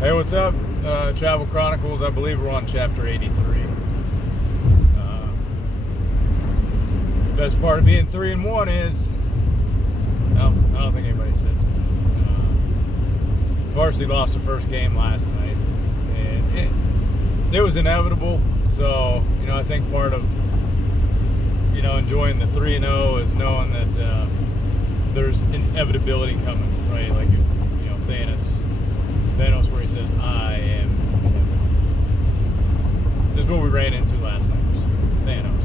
Hey, what's up? Travel Chronicles. I believe we're on chapter 83. Best part of being 3-1 is I don't think anybody says that. Varsity lost their first game last night, and it was inevitable. So I think part of enjoying the 3-0 is knowing that there's inevitability coming, right? Like if Thanos, where he says, "I am inevitable." This is what we ran into last night, was Thanos,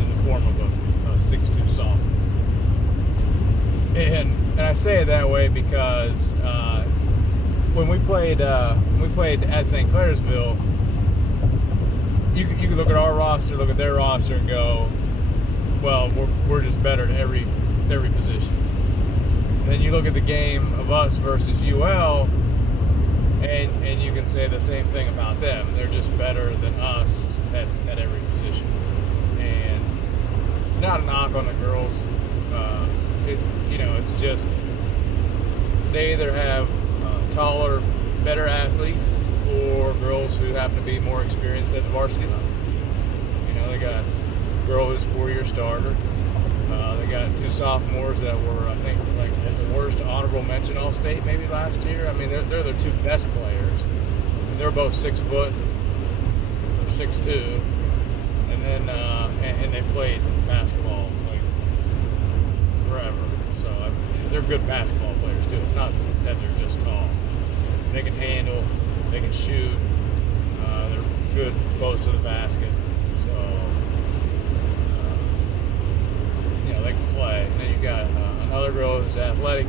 in the form of a 6'2" sophomore. And I say it that way because when we played at St. Clairsville, you can look at our roster, look at their roster, and go, well, we're just better at every position. Then you look at the game of us versus UL, and you can say the same thing about them. They're just better than us at every position. And it's not a knock on the girls. It's just they either have taller, better athletes, or girls who happen to be more experienced at the varsity level. They got a girl who's a 4-year starter. They got 2 sophomores that were, I think, like at the worst honorable mention All-State maybe last year. I mean, they're the 2 best players. And they're both 6 foot or 6'2", and then and they played basketball like forever. So they're good basketball players too. It's not that they're just tall. They can handle, they can shoot. They're good close to the basket. So. They can play. And then you got another girl who's athletic.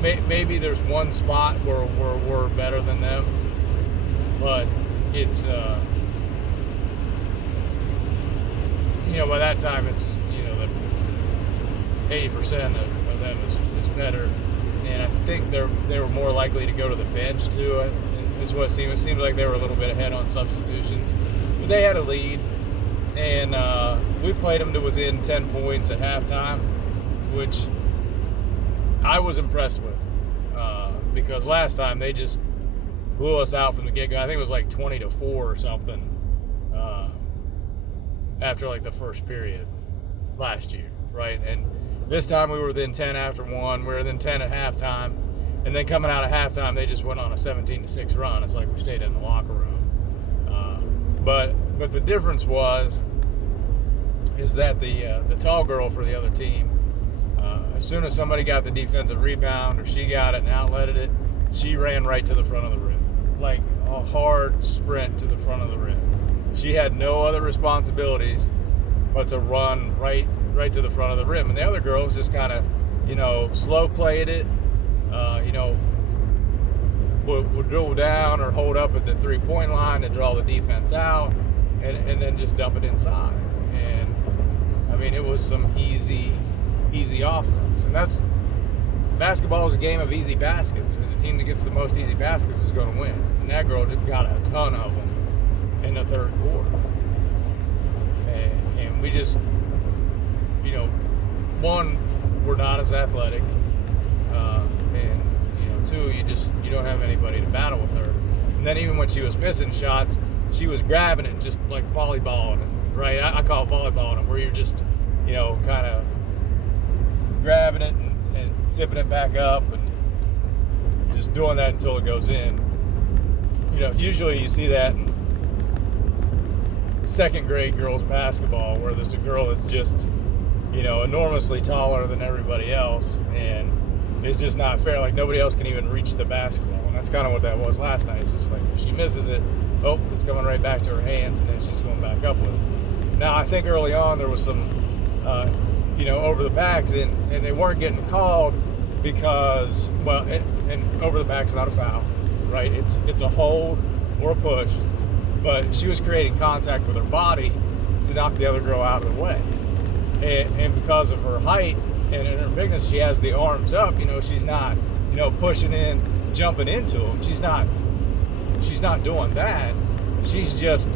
Maybe there's one spot where we're better than them, but it's by that time it's that 80% of them is better, and I think they were more likely to go to the bench too. Is what it seemed. It seemed like they were a little bit ahead on substitutions, but they had a lead. And we played them to within 10 points at halftime, which I was impressed with because last time they just blew us out from the get-go. I think it was like 20-4 or something after like the first period last year, right? And this time we were within 10 after 1. We were within 10 at halftime. And then coming out of halftime, they just went on a 17-6 run. It's like we stayed in the locker room. But the difference is that the tall girl for the other team, as soon as somebody got the defensive rebound or she got it and outletted it, she ran right to the front of the rim, like a hard sprint to the front of the rim. She had no other responsibilities but to run right to the front of the rim. And the other girls just kind of, slow played it, would dribble down or hold up at the 3-point line to draw the defense out, and then just dump it inside. And I mean, it was some easy offense. And basketball is a game of easy baskets, and the team that gets the most easy baskets is going to win. And that girl just got a ton of them in the third quarter. And we just, one, we're not as athletic, and 2, you don't have anybody to battle with her. And then even when she was missing shots, she was grabbing it, just like volleyballing it, right? I call it volleyballing it, where you're just, kind of grabbing it and tipping it back up and just doing that until it goes in. Usually you see that in second grade girls basketball, where there's a girl that's just, enormously taller than everybody else, and it's just not fair. Like, nobody else can even reach the basketball. And that's kind of what that was last night. It's just like, if she misses it, it's coming right back to her hands, and then she's going back up with it. Now, I think early on there was some, over the backs, and they weren't getting called because, and over the back's not a foul, right? It's a hold or a push, but she was creating contact with her body to knock the other girl out of the way. And because of her height and her bigness, she has the arms up. She's not, pushing in, jumping into them. She's not doing that. She's just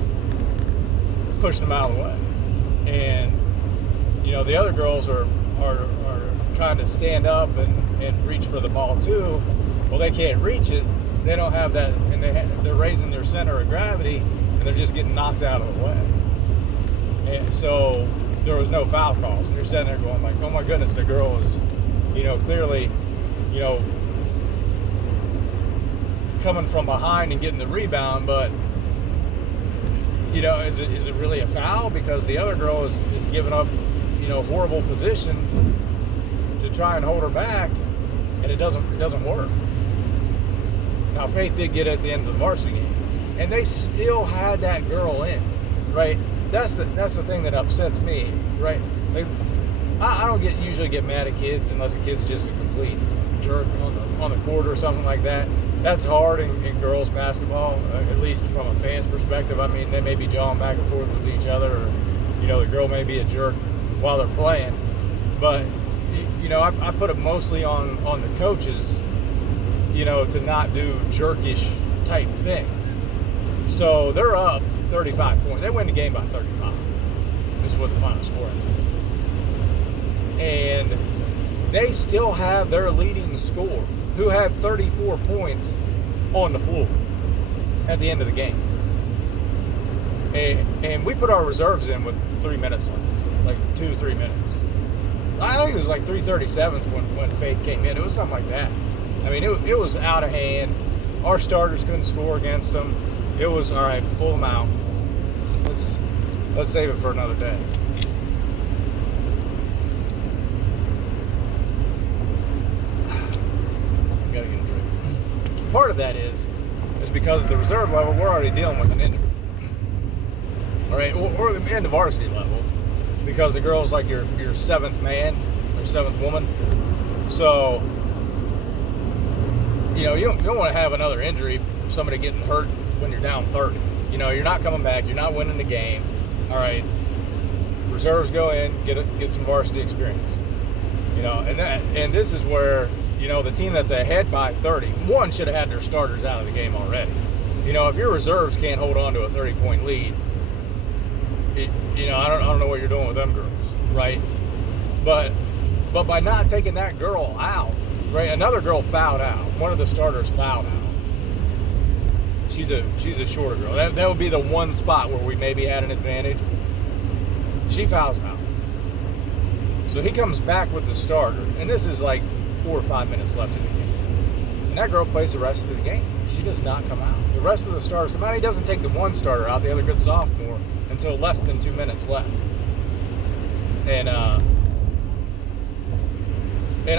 pushing them out of the way. And the other girls are trying to stand up and reach for the ball too, Well, they can't reach it. They don't have that, and they're raising their center of gravity, and they're just getting knocked out of the way. And so there was no foul calls. And you're sitting there going like, oh my goodness, the girl is, clearly, coming from behind and getting the rebound, but is it really a foul because the other girl is giving up, horrible position to try and hold her back, and it doesn't work. Now Faith did get it at the end of the varsity game, and they still had that girl in, right? That's the thing that upsets me, right? Like, I don't usually get mad at kids unless a kid's just a complete jerk on the court or something like that. That's hard in girls basketball, at least from a fan's perspective. I mean, they may be jawing back and forth with each other, or the girl may be a jerk while they're playing. But I put it mostly on the coaches, to not do jerkish type things. So they're up 35 points. They win the game by 35. Is what the final score ends up being. And they still have their leading scorer, who had 34 points on the floor at the end of the game. And we put our reserves in with 3 minutes left, like 2 to 3 minutes. I think it was like 3:37 when Faith came in. It was something like that. I mean, it was out of hand. Our starters couldn't score against them. It was, all right, pull them out. Let's save it for another day. Gotta get a drink. Part of that is because at the reserve level, we're already dealing with an injury. All right, or in the varsity level, because the girl's like your seventh man or seventh woman. So, you don't want to have another injury, somebody getting hurt when you're down 30. You're not coming back, you're not winning the game. All right, reserves go in, get some varsity experience. And this is where, the team that's ahead by 30, one should have had their starters out of the game already. If your reserves can't hold on to a 30-point lead, I don't know what you're doing with them girls, right? But by not taking that girl out, right? Another girl fouled out. One of the starters fouled out. She's a shorter girl. That would be the one spot where we maybe had an advantage. She fouls out. So he comes back with the starter, and this is like 4 or 5 minutes left in the game. And that girl plays the rest of the game. She does not come out. The rest of the starters come out. He doesn't take the one starter out, the other good sophomore, until less than 2 minutes left. And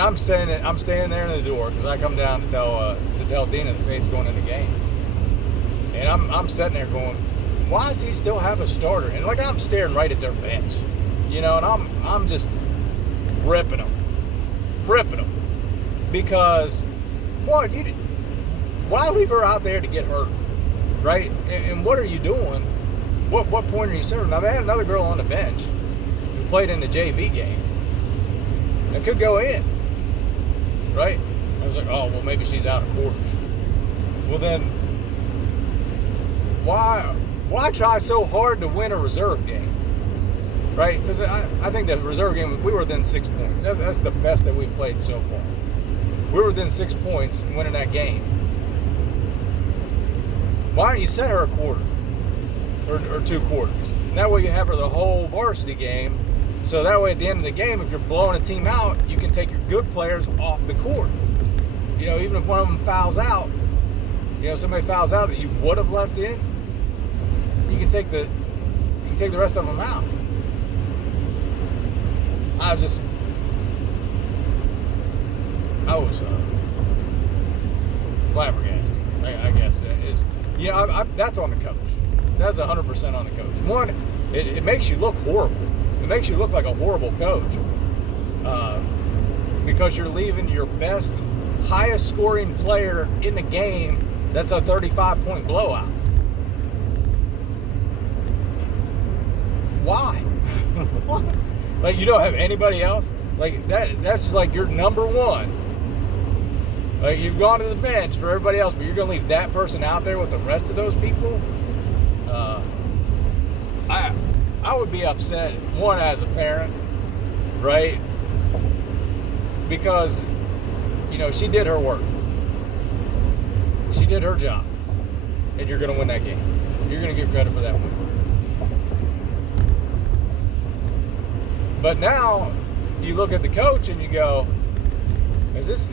I'm standing there in the door because I come down to tell Dina that Faith's going in the game. And I'm sitting there going, why does he still have a starter? And like, I'm staring right at their bench, and I'm just ripping them, because why leave her out there to get hurt, right? And what are you doing? What point are you serving? Now, they had another girl on the bench who played in the JV game and could go in, right? I was like, oh, well, maybe she's out of quarters. Well, then why try so hard to win a reserve game, right? Because I think that reserve game, we were within 6 points. That's the best that we've played so far. We were within 6 points winning that game. Why don't you set her a quarter or 2 quarters? And that way you have her the whole varsity game. So that way at the end of the game, if you're blowing a team out, you can take your good players off the court. Even if one of them fouls out, somebody fouls out that you would have left in, you can take the rest of them out. I was flabbergasted. I guess that is. That's on the coach. That's 100% on the coach. One, it makes you look horrible. It makes you look like a horrible coach, because you're leaving your best, highest scoring player in the game. That's a 35-point blowout. Why? What? Like, you don't have anybody else? Like, that's like your number one. Like, you've gone to the bench for everybody else, but you're going to leave that person out there with the rest of those people? I would be upset, one, as a parent, right? Because, she did her work. she did her job, and you're going to win that game. You're going to get credit for that win. But now you look at the coach and you go, is this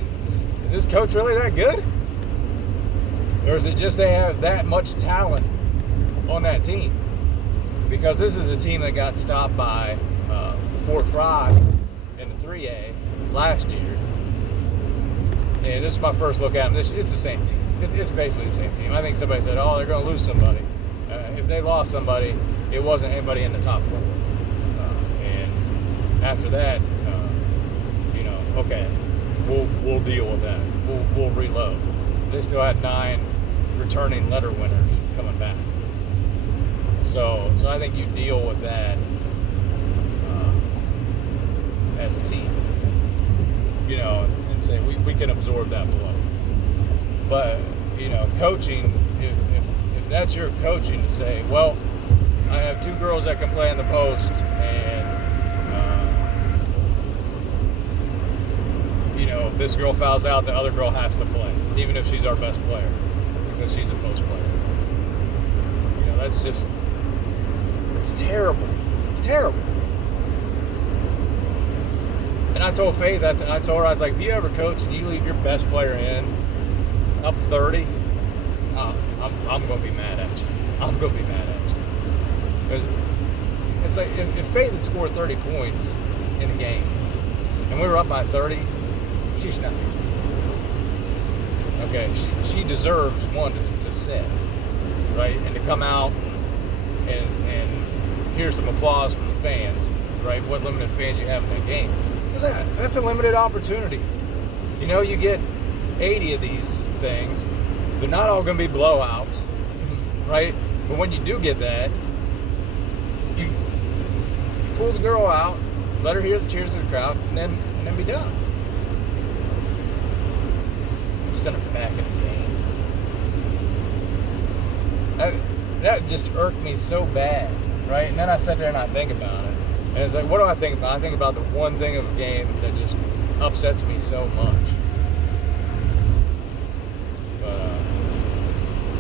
coach really that good? Or is it just they have that much talent on that team? Because this is a team that got stopped by Fort Fry in the 3A last year. And this is my first look at them. It's the same team. It's basically the same team. I think somebody said, oh, they're going to lose somebody. If they lost somebody, it wasn't anybody in the top 4. And after that, okay, we'll deal with that. We'll reload. They still had 9 returning letter winners coming back. So I think you deal with that as a team, and say we can absorb that blow. But coaching, if that's your coaching, to say, well, I have 2 girls that can play in the post, and if this girl fouls out, the other girl has to play, even if she's our best player, because she's a post player. That's just, it's terrible. It's terrible. And I told Faith that, I told her, I was like, if you ever coach and you leave your best player in up 30, I'm going to be mad at you. I'm going to be mad at you. It's like, if Faith had scored 30 points in a game, and we were up by 30, she should not be in the game. Okay, she deserves one to sit, right, and to come out and hear some applause from the fans, right? What limited fans you have in that game, because that's a limited opportunity. You get 80 of these things. They're not all going to be blowouts, right? But when you do get that, you pull the girl out, let her hear the cheers of the crowd, and then be done. Send her back in the game. That just irked me so bad, right? And then I sat there and I think about it. And it's like, what do I think about? I think about the one thing of a game that just upsets me so much. But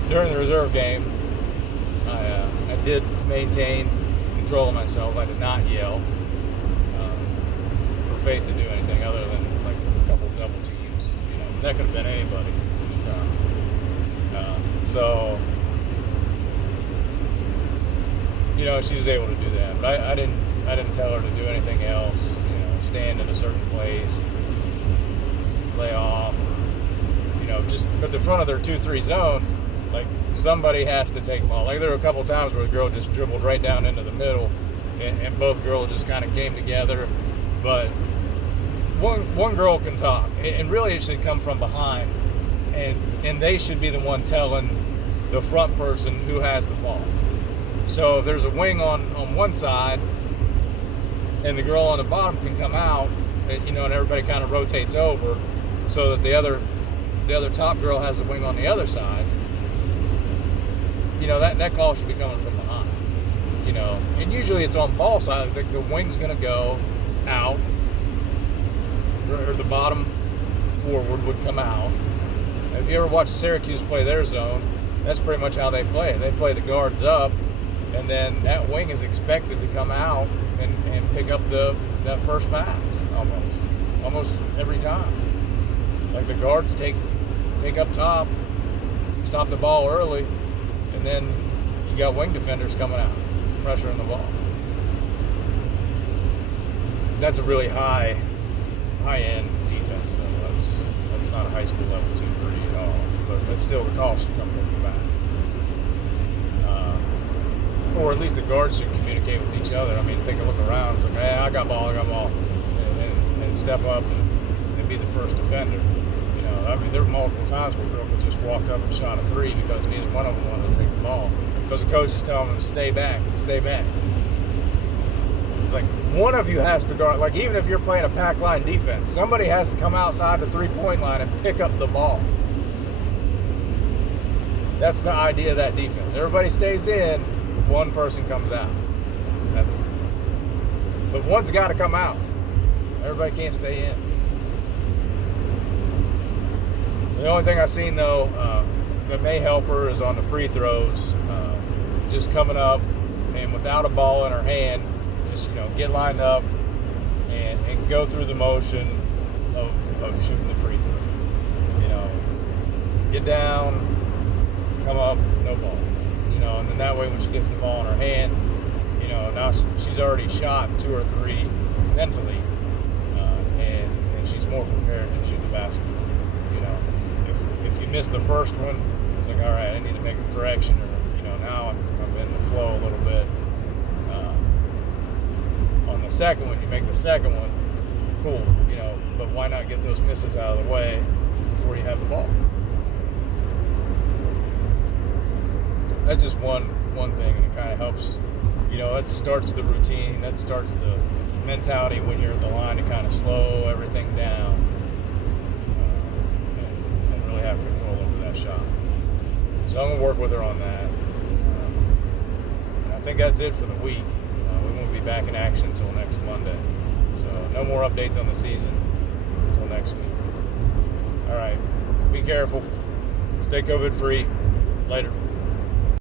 during the reserve game, I did maintain control of myself. I did not yell for Faith to do anything other than like a couple double teams. That could have been anybody in the crowd. She was able to do that. But I didn't tell her to do anything else. Stand in a certain place, lay off, or, just at the front of their 2-3 zone. Like, somebody has to take the ball. Like, there were a couple times where the girl just dribbled right down into the middle, and both girls just kind of came together. But one girl can talk, and really it should come from behind, and they should be the one telling the front person who has the ball. So if there's a wing on one side, and the girl on the bottom can come out, and everybody kind of rotates over, so that the other top girl has the wing on the other side. That call should be coming from behind. And usually it's on ball side. The wing's going to go out, or the bottom forward would come out. If you ever watch Syracuse play their zone, that's pretty much how they play it. They play the guards up, and then that wing is expected to come out and pick up that first pass almost every time. Like, the guards take up top, stop the ball early, and then you got wing defenders coming out, pressuring the ball. That's a really high-end defense, though. That's not a high school level 2-3 at all. But that's still, the call should come from the back. Or at least the guards should communicate with each other. I mean, take a look around. It's like, hey, I got ball. And step up and be the first defender. There were multiple times where girls could just walked up and shot a 3 because neither one of them wanted to take the ball. Because the coach is telling them to stay back. It's like, one of you has to guard. Like, even if you're playing a pack line defense, somebody has to come outside the 3-point line and pick up the ball. That's the idea of that defense. Everybody stays in, one person comes out. But one's got to come out. Everybody can't stay in. The only thing I've seen, though, that may help her is on the free throws, just coming up and without a ball in her hand, just get lined up and go through the motion of shooting the free throw. Get down, come up, no ball. And then that way when she gets the ball in her hand, now she's already shot 2 or 3 mentally, and she's more prepared to shoot the basketball. If you miss the first one, it's like, all right, I need to make a correction, or now I'm in the flow a little bit. On the second one, you make the second one, cool, but why not get those misses out of the way before you have the ball? That's just one thing, and it kind of helps. That starts the routine. That starts the mentality when you're at the line to kind of slow everything down and really have control over that shot. So I'm gonna work with her on that. And I think that's it for the week. We won't be back in action until next Monday. So no more updates on the season until next week. All right, be careful. Stay COVID free. Later.